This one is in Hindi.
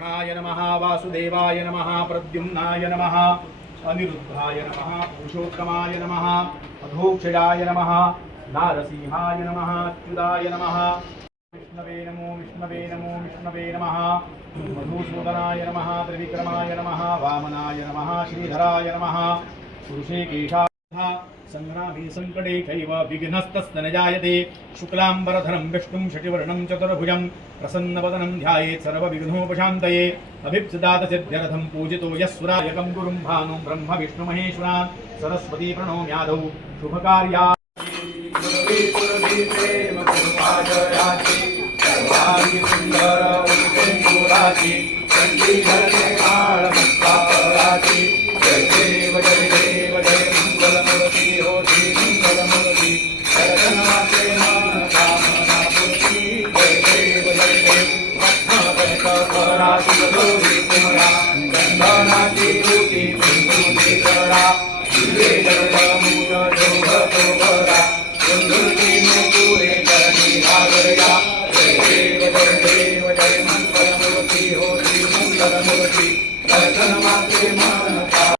कर्णाय नमः, वासुदेवाय नमः, प्रद्युम्नाय नमः, अनिरुद्धाय नमः, पुरुषोत्तमाय नमः अधोक्षजाय नमः, नारसिंहाय नमः, अच्युताय नमः, विष्णवे नमो विष्णवे नमो, विष्णवे नमः, मधुसूदनाय नमः, त्रिविक्रमाय नमः, वामनाय नमः, श्रीधराय नमः, पुरुषे केशाः सङ्ग्रामे सङ्कटे चैव विघ्नस्तस्य न जायते शुक्लाम्बरधरं विष्णुं शशिवर्णं चतुर्भुजं प्रसन्नवदनं ध्यायेत् सर्वविघ्नोपशान्तये। अभिप्सिदातसिद्ध्यरथं पूजितो यस्वरायकं गुरुं भानुं ब्रह्म विष्णुमहेश्वरान्। सरस्वती प्रणोम्यादौ शुभकार्या। होती करमती करकनाचे मन कामना पुती जय देव जय देव पद्मपंत करा सुगोरी कुमरा गंधनाची तुती तुंगुती करा शिवे दर्द मूळ जोग तोबरा कुंदुती मुकुरे करणी भागया जय देव जय देव जय मन करमती होती करमती करकनाचे मन